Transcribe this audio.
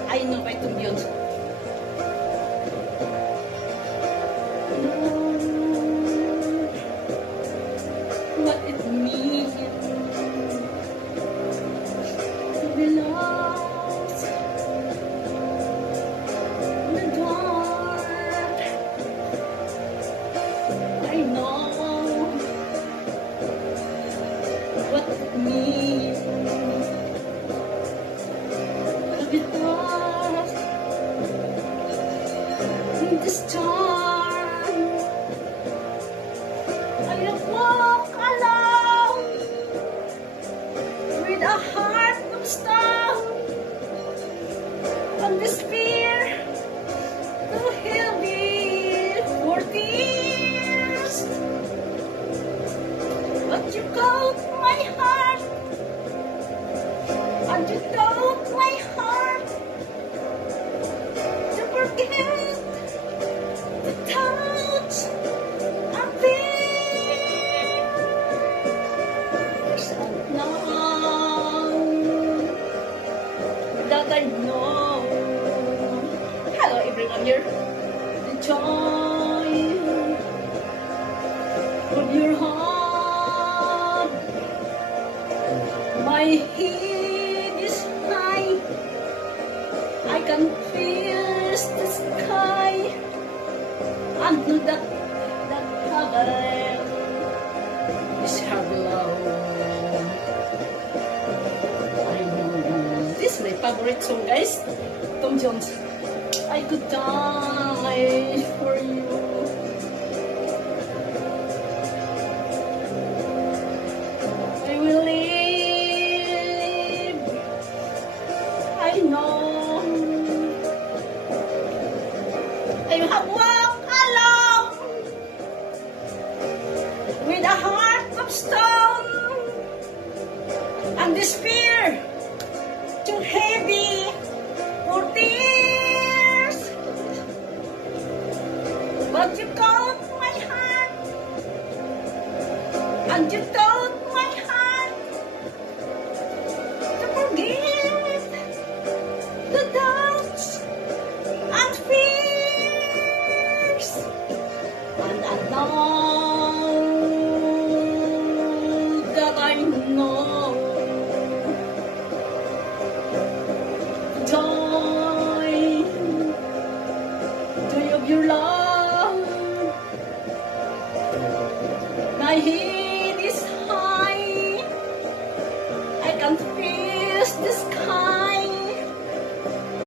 I know by itong yun. What it means to be lost in the dark. I know what it means to be lost in the storm. I walk alone with a heart of stone, and this fear too heavy for tears. But you called my heart, and you told my heart to forget the touch of tears. And now that I know, hello everyone here, the joy of your heart. My head is high, I can feel the sky, and know that heaven is her below. I know. This is my favorite song, guys. Tom Jones. I could die for you. I will live. I know. I have walked alone with a heart of stone, and despair too heavy for tears. But you called my heart, and you told my heart to forget the